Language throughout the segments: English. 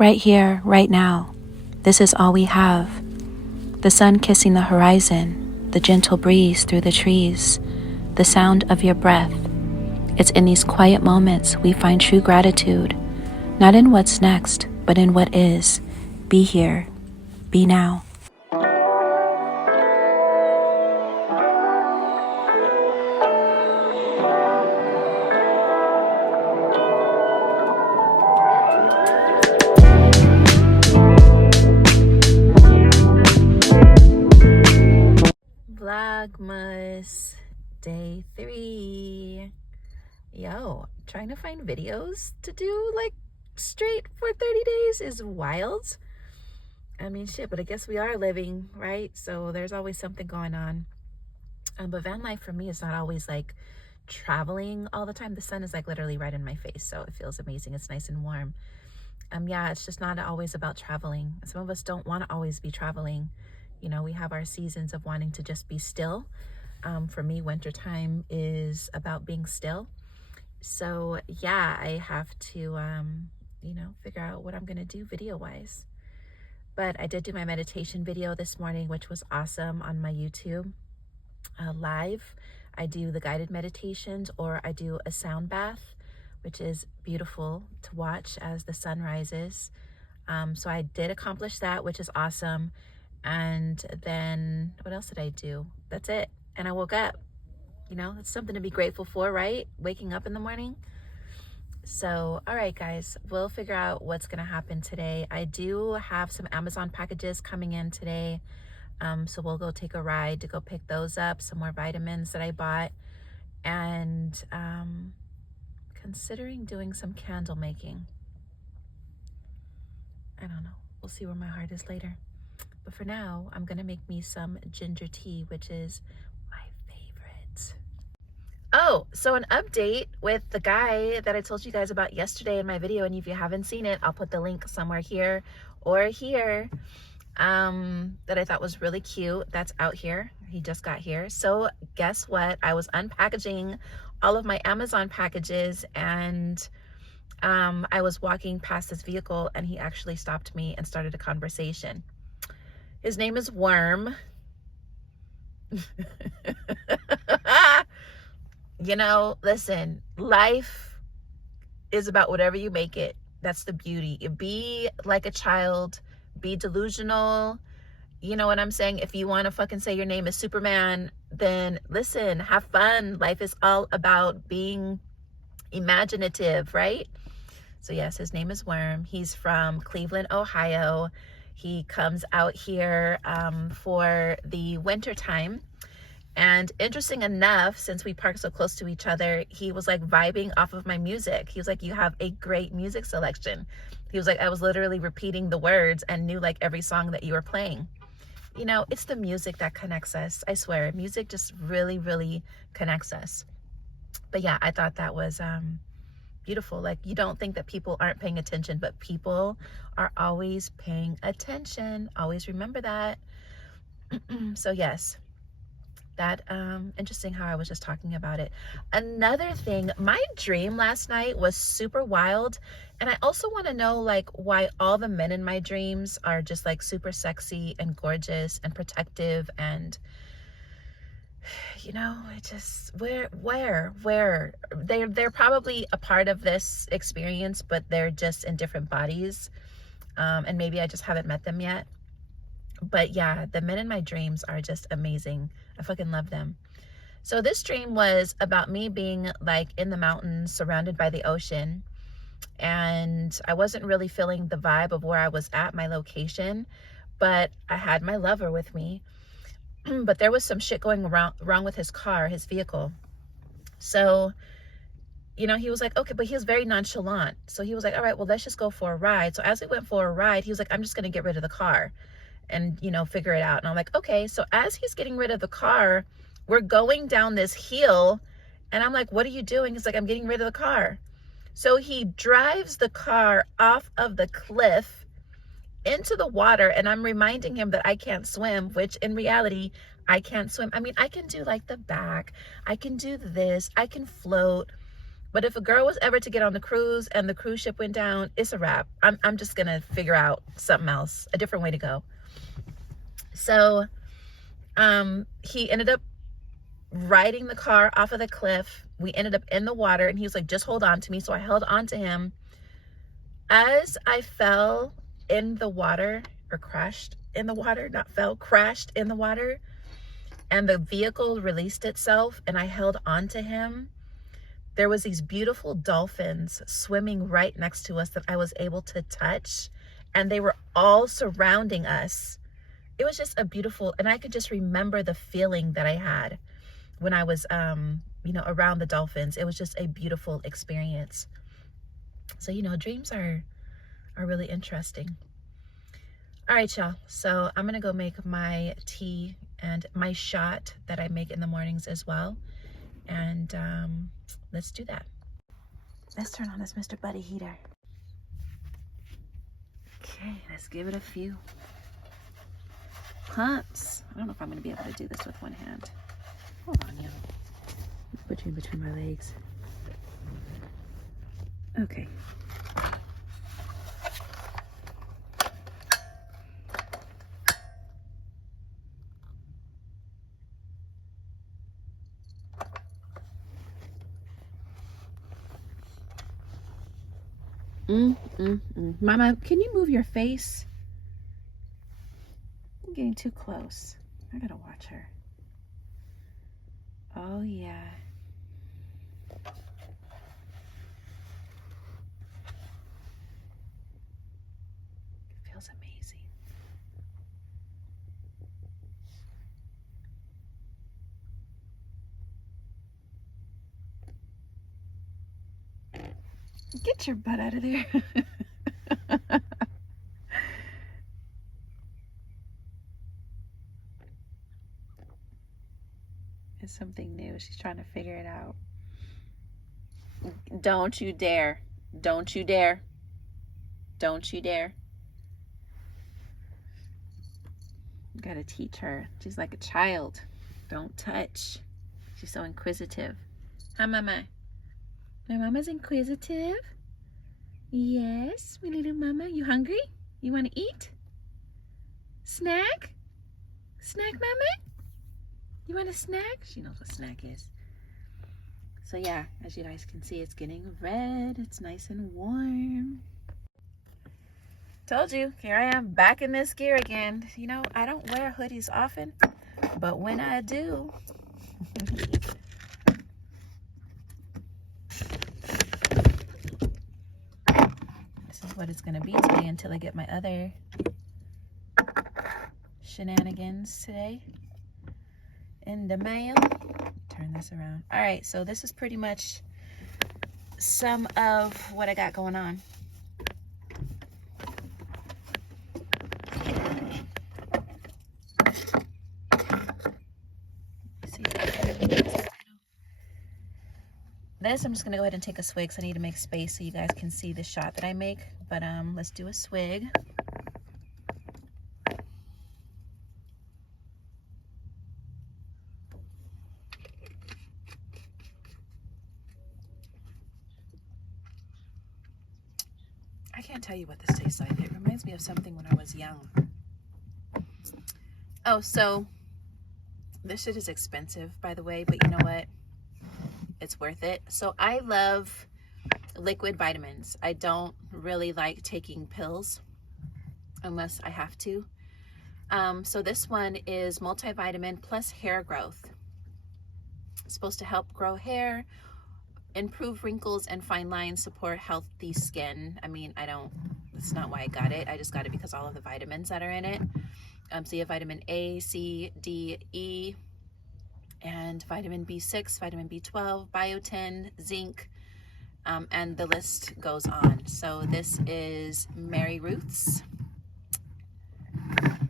Right here, right now. This is all we have. The sun kissing the horizon, the gentle breeze through the trees, the sound of your breath. It's in these quiet moments we find true gratitude, not in what's next, but in what is. Be here. Be now. Vlogmas day 3. Yo, trying to find videos to do like straight for 30 days is wild. I mean, shit, but I guess we are living, right? So there's always something going on. But van life for me is not always like traveling all the time. The sun is like literally right in my face, so it feels amazing. It's nice and warm. Yeah, it's just not always about traveling. Some of us don't want to always be traveling. You know, we have our seasons of wanting to just be still. For me, wintertime is about being still. So yeah, I have to, figure out what I'm going to do video-wise. But I did do my meditation video this morning, which was awesome, on my YouTube live. I do the guided meditations, or I do a sound bath, which is beautiful to watch as the sun rises. So I did accomplish that, which is awesome. And then what else did I do? That's it. And I woke up. You know, it's something to be grateful for, right? Waking up in the morning. So, all right, guys, we'll figure out what's going to happen today. I do have some Amazon packages coming in today. So we'll go take a ride to go pick those up, some more vitamins that I bought. And considering doing some candle making. I don't know. We'll see where my heart is later. But for now, I'm going to make me some ginger tea, which is my favorite. Oh, so an update with the guy that I told you guys about yesterday in my video. And if you haven't seen it, I'll put the link somewhere here or here. That I thought was really cute. That's out here. He just got here. So guess what? I was unpackaging all of my Amazon packages, and I was walking past this vehicle, and he actually stopped me and started a conversation. His name is Worm. You know, listen, life is about whatever you make it. That's the beauty. Be like a child, be delusional. You know what I'm saying? If you want to fucking say your name is Superman, then listen, have fun. Life is all about being imaginative, right? So yes, his name is Worm. He's from Cleveland, Ohio. He comes out here for the winter time. And interesting enough, since we park so close to each other, he was like vibing off of my music. He was like, you have a great music selection. He was like, I was literally repeating the words and knew like every song that you were playing. You know, it's the music that connects us. I swear, music just really, really connects us. But yeah, I thought that was beautiful. Like, you don't think that people aren't paying attention, but people are always paying attention. Always remember that. So yes, that interesting how I was just talking about it. Another thing, my dream last night was super wild, and I also want to know like why all the men in my dreams are just like super sexy and gorgeous and protective, and you know, it just where they're probably a part of this experience, but they're just in different bodies, and maybe I just haven't met them yet. But yeah, the men in my dreams are just amazing. I fucking love them. So this dream was about me being like in the mountains surrounded by the ocean. And I wasn't really feeling the vibe of where I was at, my location, but I had my lover with me. But there was some shit going wrong with his car, his vehicle. So, you know, he was like, okay, but he was very nonchalant. So he was like, all right, well, let's just go for a ride. So as we went for a ride, he was like, I'm just going to get rid of the car and, you know, figure it out. And I'm like, okay. So as he's getting rid of the car, we're going down this hill, and I'm like, what are you doing? He's like, I'm getting rid of the car. So he drives the car off of the cliff into the water, and I'm reminding him that I can't swim, which in reality, I can't swim. I mean, I can do like the back, I can do this, I can float, But if a girl was ever to get on the cruise and the cruise ship went down, it's a wrap. I'm just gonna figure out something else, a different way to go. So he ended up riding the car off of the cliff. We ended up in the water, and he was like, just hold on to me. So I held on to him. As I fell in the water, or crashed in the water, not fell, crashed in the water, and the vehicle released itself and I held on to him, there was these beautiful dolphins swimming right next to us that I was able to touch, and they were all surrounding us. It was just a beautiful, and I could just remember the feeling that I had when I was, you know, around the dolphins. It was just a beautiful experience. So, you know, dreams are really interesting. All right, y'all. So I'm gonna go make my tea and my shot that I make in the mornings as well. And let's do that. Let's turn on this Mr. Buddy heater. Okay, let's give it a few pumps. I don't know if I'm gonna be able to do this with one hand. Hold on, y'all. Put you in between my legs. Okay. Mama, can you move your face? I'm getting too close. I gotta watch her. Oh, yeah. It feels amazing. Get your butt out of there. It's something new. She's trying to figure it out. Don't you dare. Don't you dare. Don't you dare. You gotta teach her. She's like a child. Don't touch. She's so inquisitive. Hi, Mama. My mama's inquisitive. Yes, my little mama. You hungry? You want to eat? Snack? Snack, Mama? You want a snack? She knows what snack is. So yeah, as you guys can see, it's getting red. It's nice and warm. Told you, here I am back in this gear again. You know, I don't wear hoodies often, but when I do, this is what it's gonna be today until I get my other shenanigans today in the mail. Turn this around. All right, so this is pretty much some of what I got going on. This, I'm just gonna go ahead and take a swig because I need to make space so you guys can see the shot that I make. But let's do a swig. I can't tell you what this tastes like. It reminds me of something when I was young. Oh, so this shit is expensive, by the way, but you know what? It's worth it. So I love liquid vitamins. I don't really like taking pills unless I have to. So this one is multivitamin plus hair growth. It's supposed to help grow hair, improve wrinkles and fine lines, support healthy skin. I mean, that's not why I got it. I just got it because all of the vitamins that are in it. So you have vitamin A, C, D, E, and vitamin B6, vitamin B12, biotin, zinc, and the list goes on. So this is Mary Ruth's.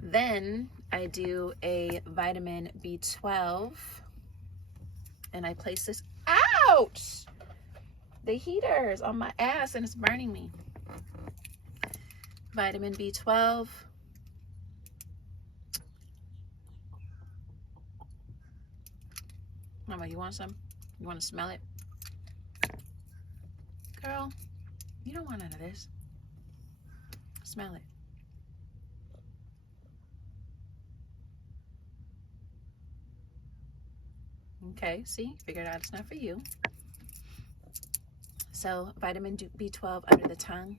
Then I do a vitamin B12, and I place this, ouch! The heater is on my ass and it's burning me. Vitamin B12. Mama, you want some? You want to smell it? Girl, you don't want none of this. Smell it. Okay, see, figured out it's not for you. So vitamin B12 under the tongue.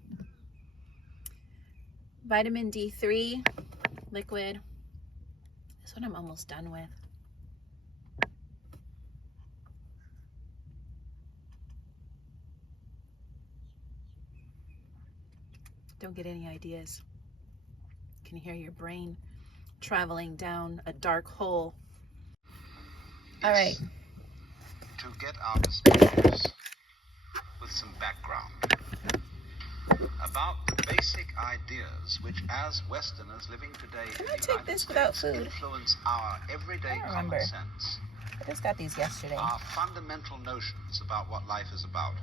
Vitamin D3 liquid. This one I'm almost done with. Don't get any ideas. You can hear your brain traveling down a dark hole. All right. To get our perspectives with some background about the basic ideas which, as Westerners living today in the United States, influence our everyday common sense. I just got these yesterday. Are fundamental notions about what life is about.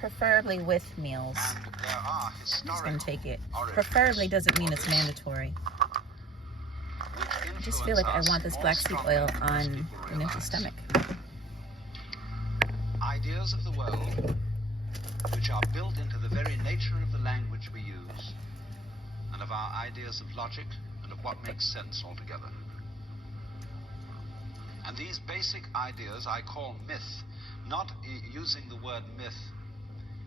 Preferably with meals. And there are historical. I'm just gonna take it. Preferably doesn't mean it's mandatory. I just feel like I want this black seed oil on an empty stomach. Ideas of the world which are built into the very nature of the language we use, and of our ideas of logic and of what makes sense altogether. And these basic ideas I call myth, not using the word myth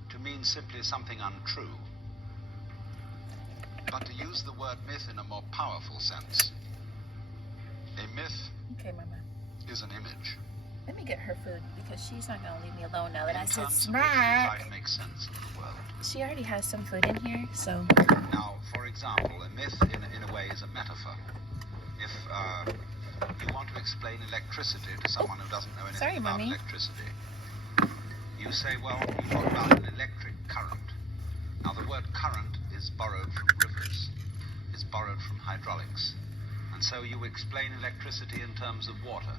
to mean simply something untrue, but to use the word myth in a more powerful sense. A myth is an image. Let me get her food because she's not going to leave me alone now that I said smack. Life makes sense of the world. She already has some food in here, so. Now, for example, a myth in a way is a metaphor. If you want to explain electricity to someone who doesn't know anything about electricity, you say, well, you talk about an electric current. Now, the word current is borrowed from rivers. It's borrowed from hydraulics. And so you explain electricity in terms of water.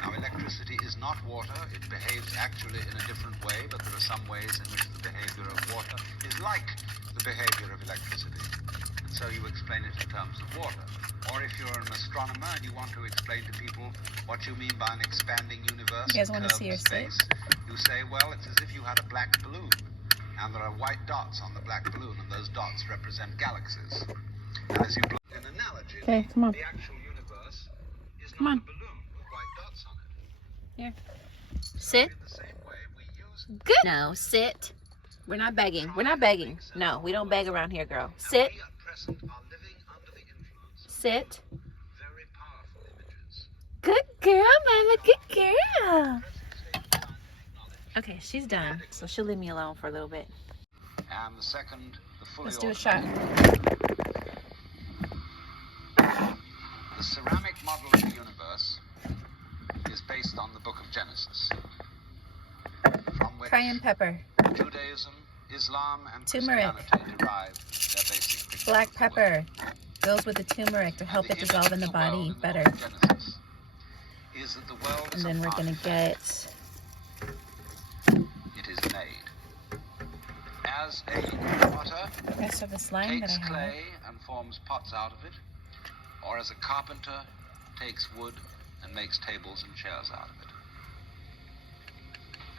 Now, electricity is not water. It behaves actually in a different way, but there are some ways in which the behavior of water is like the behavior of electricity. And so you explain it in terms of water. Or if you're an astronomer and you want to explain to people what you mean by an expanding universe, you guys want to see your space, you say, well, it's as if you had a black balloon, and there are white dots on the black balloon, and those dots represent galaxies. And as you blow an analogy, the actual universe is not a balloon with white dots on it. Here. Sit. Good. No, sit. We're not begging. We're not begging. No, we don't beg around here, girl. Sit. Sit. Good girl, Mama. Good girl. Okay, she's done. So she'll leave me alone for a little bit. And the second, the fully Let's do a shot. The ceramic model of the universe is based on the book of Genesis, from which cayenne pepper, Judaism, Islam, and turmeric, Christianity derive their basic picture. Black pepper goes with the turmeric to help it dissolve in the body better. Genesis is that the world and then we're going to get... It is made. As a potter rest of the slime takes that I have. clay and forms pots out of it, or as a carpenter takes wood and makes tables and chairs out of it.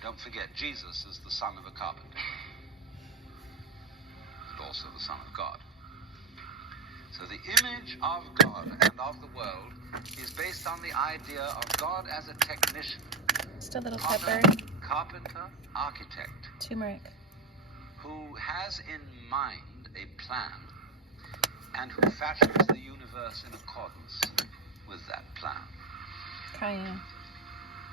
Don't forget, Jesus is the son of a carpenter, and also the son of God. So the image of God and of the world is based on the idea of God as a technician. Just a little potter, pepper. Carpenter, architect. Turmeric. Who has in mind a plan and who fashions the universe in accordance with that plan. Cayenne.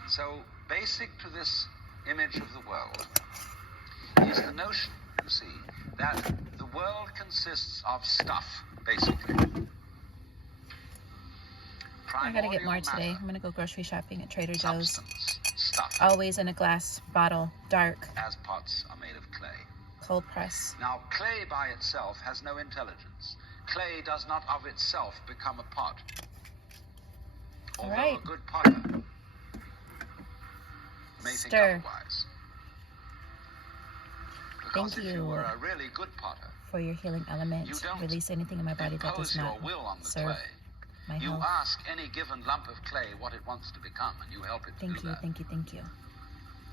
So basic to this image of the world is the notion, you see, that the world consists of stuff, basically. I gotta get more today. I'm gonna go grocery shopping at Trader Joe's. Stuff. Always in a glass bottle, dark. As pots are made of clay. Cold press. Now, clay by itself has no intelligence. Clay does not of itself become a pot. Although a good potter may think otherwise. Because if you were a really good potter, for your healing element, release anything in my body that does not serve my health. You ask any given lump of clay what it wants to become, and you help it do that. Thank you.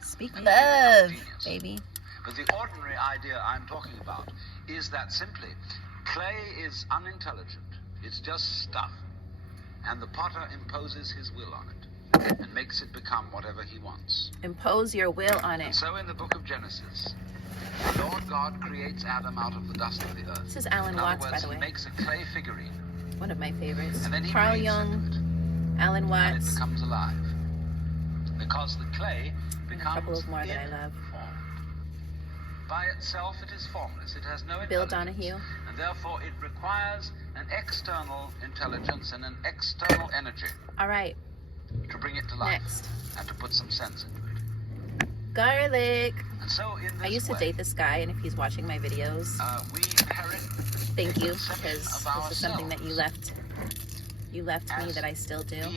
Speak love, baby. But the ordinary idea I'm talking about is that simply clay is unintelligent. It's just stuff. And the potter imposes his will on it and makes it become whatever he wants. Impose your will on it. And so in the book of Genesis, the Lord God creates Adam out of the dust of the earth. This is Alan Watts, by the way. He makes a clay figurine. One of my favorites. And then he Carl breathes Jung, into it, Alan and Watts. it becomes alive. Because the clay becomes A couple of more that I love. informed. By itself, it is formless. It has no Bill intelligence. Donahue. And therefore, it requires an external intelligence and an external energy All right. to bring it to life. Next. And to put some sense into it. Garlic. And so in this I used to way, date this guy, and if he's watching my videos, we inherit thank a you, conception because of this is something that you left me as that I still do. being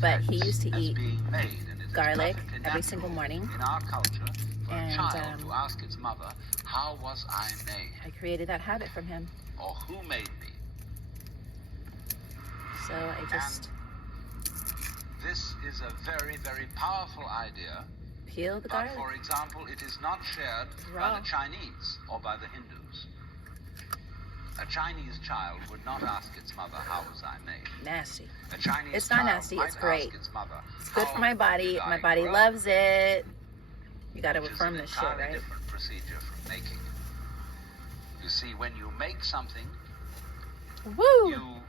But he artifacts, used to as eat being made, and it is garlic perfectly every natural single morning. in our culture for And, a child to ask its mother, how was I made? I created that habit from him. Or who made me? So I just This is a very, very powerful idea. peel the But garlic. for example, it is not shared Raw. by the Chinese or by the Hindus. A Chinese child would not ask its mother, how was I made? Nasty. A Chinese It's not child nasty, might it's great. ask its mother, It's good "How for my body. did My I body grow?" loves it. You gotta Which is affirm an this shit, entirely right? different procedure from making it. You see, when you make something, Woo! you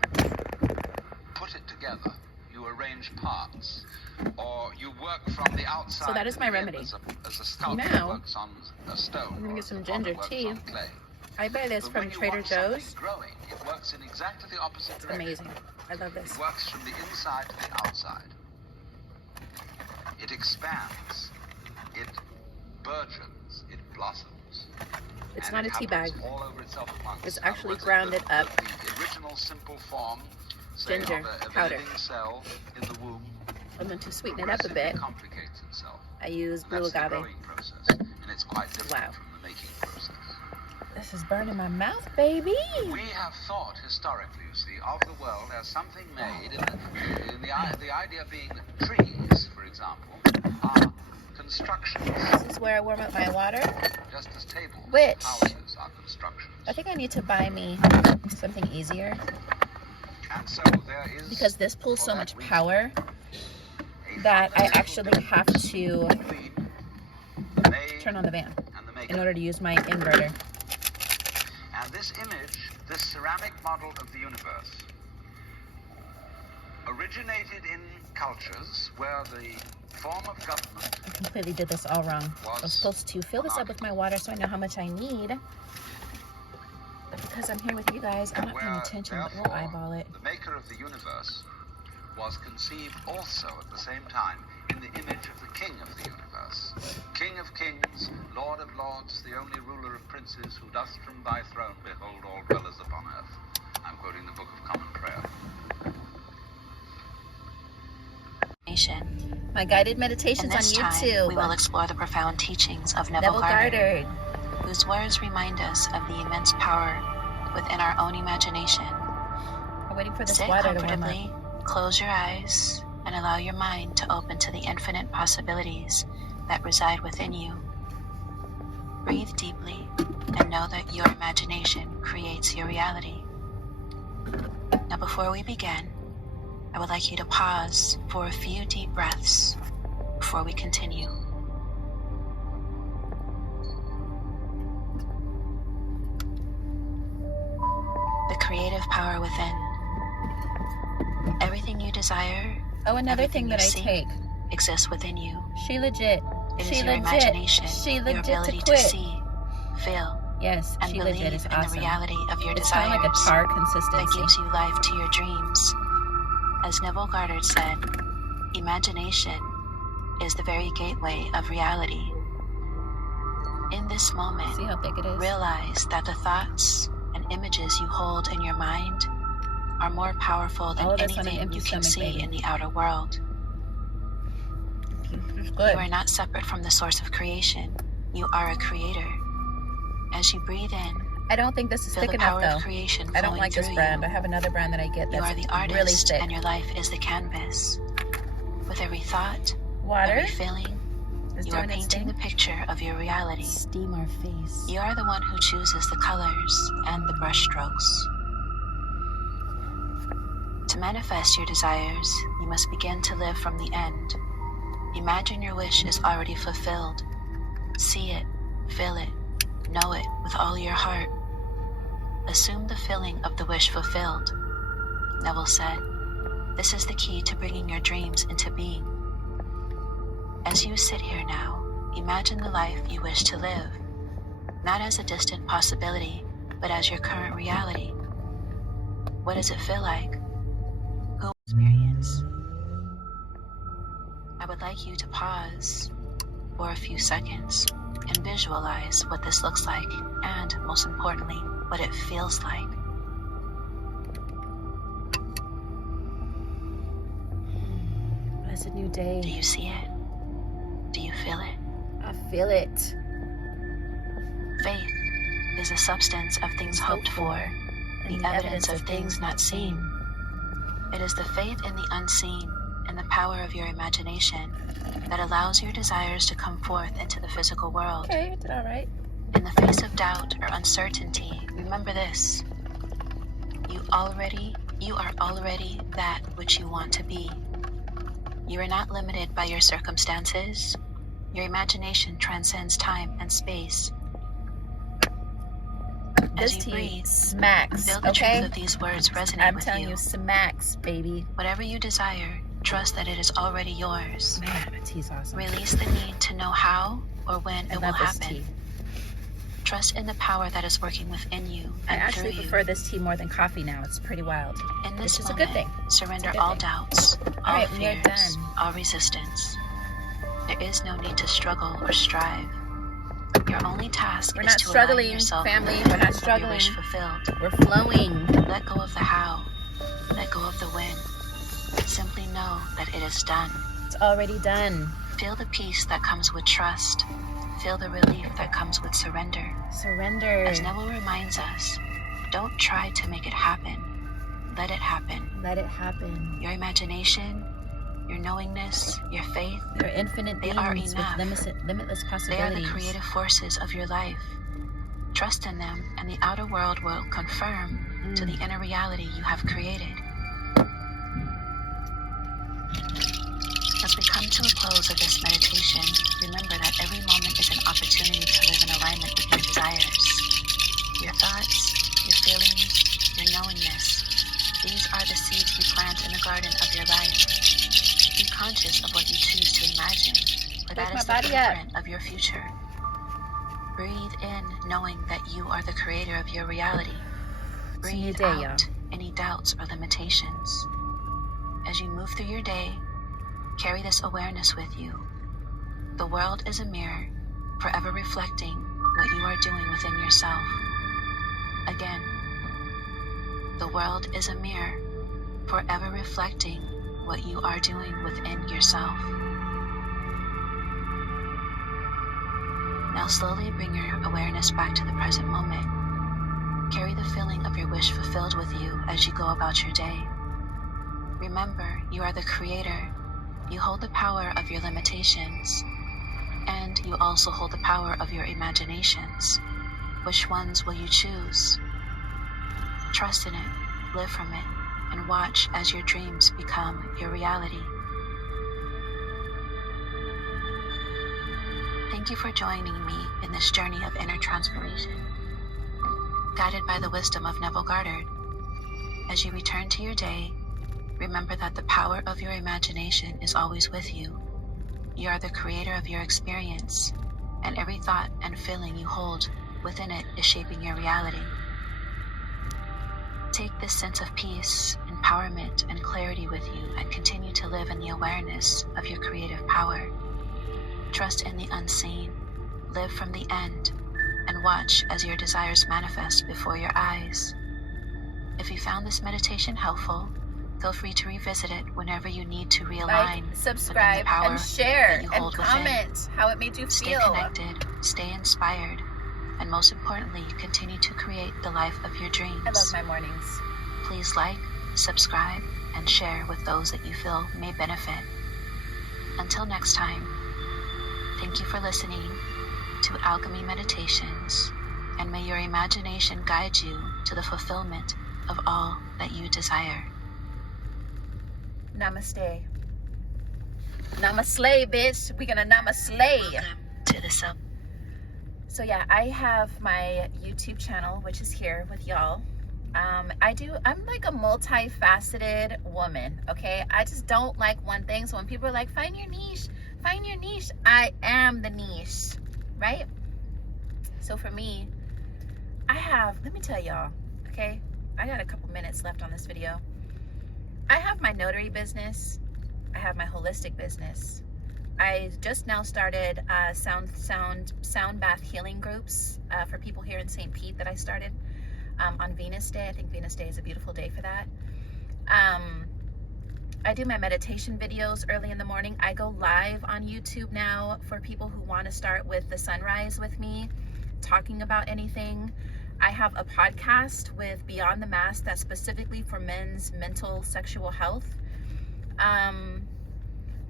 put it together. You arrange parts, or you work from the outside. So that is to my the in, remedy. as a sculptor Now, works on a stone. I'm gonna or get as some a potter ginger works tea. on clay. I buy this But from when you Trader want something Joe's. growing, it works in exactly the opposite It's direction. amazing. I love this. It works from the inside to the outside. It expands. It burgeons. It blossoms. It's And not it a tea happens bag. all over itself at once. It's In other actually words, grounded up. The original simple form, say, Ginger of a powder. living cell in the womb, And then to sweeten it up a bit, complicates itself. I use And blue that's the agave. growing process, and it's quite different Wow. from the making process. This is burning my mouth, baby. We have thought historically, you see, of the world as something made, in the idea being that trees, for example, are constructions, This is where I warm up my water. just as tables, Which- houses are constructions. I think I need to buy me something easier, And so there is, because this pulls for so that much reason, power a that I fundamental actually have to between the made turn on the van and the maker. in order to use my inverter. And this image, this ceramic model of the universe, originated in cultures where the form of government I completely did this all wrong. I was supposed to fill this up with my water so I know how much I need. But because I'm here with you guys, I'm not paying attention, but we'll eyeball it. the maker of the universe was conceived also at the same time in the image of the king of the universe. King of kings, Lord of lords, the only ruler of princes, who dost from thy throne behold all dwellers upon earth. I'm quoting the Book of Common Prayer. My guided meditations on YouTube. We will explore the profound teachings of Neville Goddard. whose words remind us of the immense power within our own imagination. I'm waiting for this Sit water to warm comfortably, up. close your eyes, and allow your mind to open to the infinite possibilities that reside within you. Breathe deeply and know that your imagination creates your reality. Now, before we begin, I would like you to pause for a few deep breaths before we continue. The creative power within. Everything you desire, Oh, another everything thing that I you seek take. exists within you. She legit. It She is your legit. imagination, She your legit ability to to quit. see, feel, Yes, and she believe legit is in awesome. the reality of your It's desires kind of like a tar that consistency. gives you life to your dreams. As Neville Goddard said, imagination is the very gateway of reality. In this moment, See how thick it is? realize that the thoughts and images you hold in your mind are more powerful than All of this on an anything empty you can stomach, see baby. in the outer world. It's You good. are not separate from the source of creation. You are a creator. As you breathe in, I don't think this is feel thick the enough power though. of creation I don't flowing like this through brand. you. I have another brand that I get You that's are the artist, really thick. and your life is the canvas. With every thought, Water. every feeling, You are painting the picture of your reality. Steam our face. You are the one who chooses the colors and the brush strokes. To manifest your desires, you must begin to live from the end. Imagine your wish is already fulfilled. See it, feel it, know it with all your heart. Assume the feeling of the wish fulfilled. Neville said, "This is the key to bringing your dreams into being." As you sit here now, imagine the life you wish to live, not as a distant possibility, but as your current reality. What does it feel like? Who experience? I would like you to pause for a few seconds and visualize what this looks like, and most importantly, what it feels like. It's a new day. Do you see it? Do you feel it? I feel it. Faith is the substance of things hoped for, the evidence of things not seen. It is the faith in the unseen and the power of your imagination that allows your desires to come forth into the physical world. Okay, did all right. In the face of doubt or uncertainty, remember this. You are already that which you want to be. You are not limited by your circumstances. Your imagination transcends time and space. As you breathe, smacks, feel the truth of these words resonate with you. I'm telling you, smacks, baby. Whatever you desire, trust that it is already yours. Man, that tea's awesome. Release the need to know how or when it will happen. Trust in the power that is working within you and through you. I actually prefer this tea more than coffee now. It's pretty wild. In this moment, a good thing. Surrender all doubts, all fears, all resistance. There is no need to struggle or strive. Your only task is to align yourself with your wish fulfilled. We're flowing. Let go of the how. Let go of the when. Simply know that it is done. It's already done. Feel the peace that comes with trust. Feel the relief that comes with surrender. Surrender. As Neville reminds us, don't try to make it happen. Let it happen. Let it happen. Your imagination, your knowingness, your faith, your infinite beings are enough. With limitless possibilities. They are the creative forces of your life. Trust in them, and the outer world will confirm to the inner reality you have created. As we come to a close of this meditation, remember that every moment is an opportunity to live in alignment with your desires. Your thoughts, your feelings, your knowingness, these are the seeds you plant in the garden of your life. Be conscious of what you choose to imagine, for that is the blueprint of your future. Breathe in knowing that you are the creator of your reality. Breathe out any doubts or limitations. As you move through your day, carry this awareness with you. The world is a mirror, forever reflecting what you are doing within yourself. Again, the world is a mirror, forever reflecting what you are doing within yourself. Now slowly bring your awareness back to the present moment. Carry the feeling of your wish fulfilled with you as you go about your day. Remember, you are the creator. You hold the power of your limitations, and you also hold the power of your imaginations. Which ones will you choose? Trust in it, live from it, and watch as your dreams become your reality. Thank you for joining me in this journey of inner transformation. Guided by the wisdom of Neville Goddard, as you return to your day, remember that the power of your imagination is always with you. You are the creator of your experience, and every thought and feeling you hold within it is shaping your reality. Take this sense of peace, empowerment, and clarity with you and continue to live in the awareness of your creative power. Trust in the unseen, live from the end, and watch as your desires manifest before your eyes. If you found this meditation helpful, feel free to revisit it whenever you need to realign. Like, subscribe, and share, and comment within. how it made you feel. Stay connected, stay inspired, and most importantly, continue to create the life of your dreams. I love my mornings. Please like, subscribe, and share with those that you feel may benefit. Until next time, Thank you for listening to Alchemy Meditations, and may your imagination guide you to the fulfillment of all that you desire. Namaste. Namaste, bitch. We're gonna namaste. Welcome to the self. So yeah, I have my YouTube channel, which is here with y'all. I'm like a multifaceted woman, okay? I just don't like one thing. So when people are like, find your niche, I am the niche, right? So for me, let me tell y'all, okay? I got a couple minutes left on this video. I have my notary business. I have my holistic business. I just now started sound bath healing groups for people here in St. Pete that I started on Venus Day. I think Venus Day is a beautiful day for that. I do my meditation videos early in the morning. I go live on YouTube now for people who want to start with the sunrise with me, talking about anything. I have a podcast with Beyond the Mask that's specifically for men's mental sexual health. I'm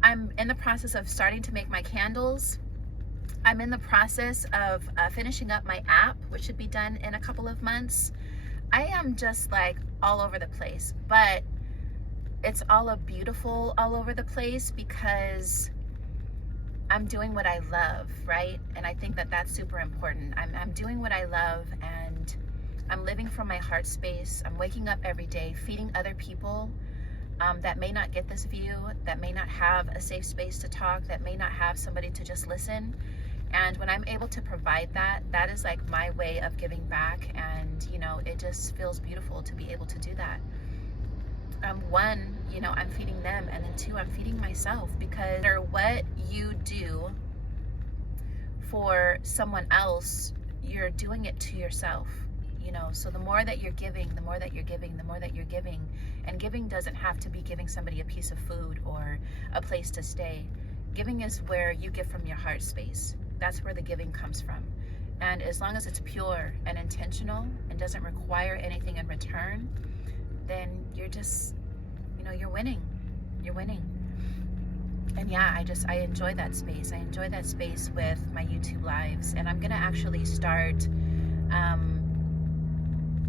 in the process of starting to make my candles. I'm in the process of finishing up my app, which should be done in a couple of months. I am just like all over the place, but it's all beautiful all over the place because I'm doing what I love, right? And I think that that's super important. I'm doing what I love, and I'm living from my heart space. I'm waking up every day, feeding other people that may not get this view, that may not have a safe space to talk, that may not have somebody to just listen. And when I'm able to provide that, that is like my way of giving back. And, you know, it just feels beautiful to be able to do that. One, you know, I'm feeding them, and then two, I'm feeding myself, because no matter what you do for someone else, you're doing it to yourself, you know. So the more that you're giving, the more that you're giving, the more that you're giving. And giving doesn't have to be giving somebody a piece of food or a place to stay. Giving is where you give from your heart space. That's where the giving comes from. And as long as it's pure and intentional and doesn't require anything in return, then you're just, you know, you're winning. And yeah, I enjoy that space. I enjoy that space with my YouTube lives. And I'm gonna actually start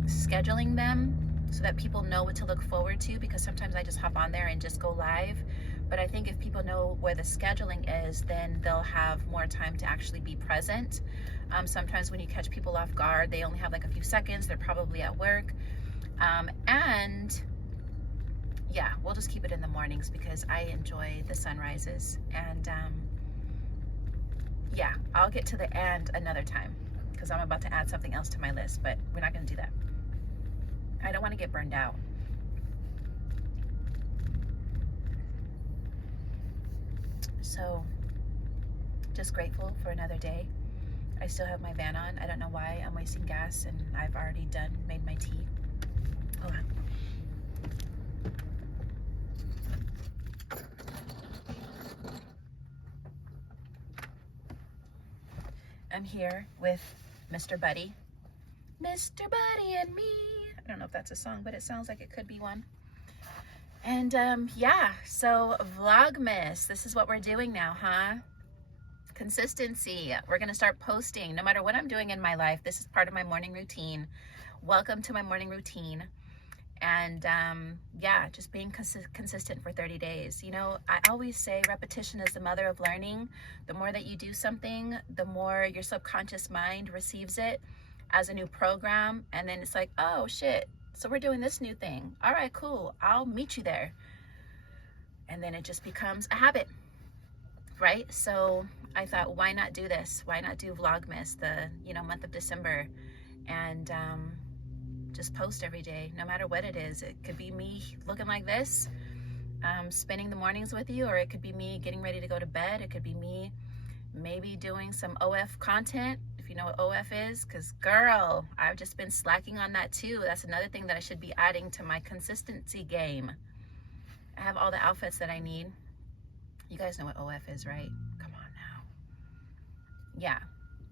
scheduling them so that people know what to look forward to, because sometimes I just hop on there and just go live. But I think if people know where the scheduling is, then they'll have more time to actually be present. Sometimes when you catch people off guard, they only have like a few seconds, they're probably at work. And yeah, we'll just keep it in the mornings because I enjoy the sunrises. And yeah, I'll get to the end another time because I'm about to add something else to my list, but we're not gonna do that. I don't want to get burned out. So just grateful for another day. I still have my van on. I don't know why I'm wasting gas, and I've already made my tea. Hold on. I'm here with Mr. Buddy. Mr. Buddy and me. I don't know if that's a song, but it sounds like it could be one. And yeah, so Vlogmas, this is what we're doing now, huh? Consistency. We're gonna start posting no matter what I'm doing in my life. This is part of my morning routine. Welcome to my morning routine. And yeah, just being consistent for 30 days. You know, I always say repetition is the mother of learning. The more that you do something, the more your subconscious mind receives it as a new program. And then it's like, oh shit, so we're doing this new thing. All right, cool, I'll meet you there. And then it just becomes a habit, right? So I thought, why not do this? Why not do Vlogmas, the, you know, month of December, and just post every day, no matter what it is. It could be me looking like this, spending the mornings with you, or it could be me getting ready to go to bed. It could be me maybe doing some OF content, if you know what OF is, because girl, I've just been slacking on that too. That's another thing that I should be adding to my consistency game. I have all the outfits that I need. You guys know what OF is, right? Come on now. Yeah,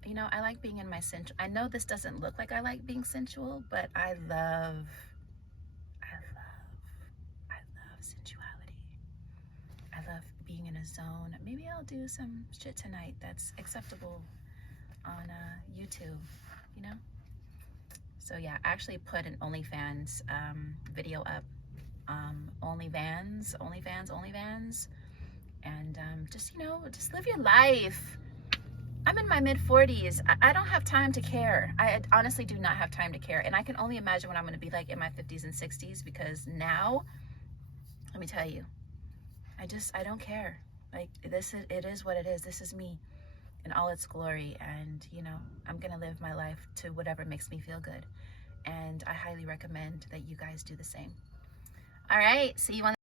you know, I like being in my sensual. I know this doesn't look like I like being sensual, but I love sensuality. I love being in a zone. Maybe I'll do some shit tonight that's acceptable on YouTube, you know? So yeah, I actually put an OnlyFans video up. OnlyFans. And just, you know, just live your life. I'm in my mid-40s. I don't have time to care. I honestly do not have time to care. And I can only imagine what I'm going to be like in my 50s and 60s, because now, let me tell you, I don't care. Like, it is what it is. This is me in all its glory. And, you know, I'm going to live my life to whatever makes me feel good. And I highly recommend that you guys do the same. All right. See you on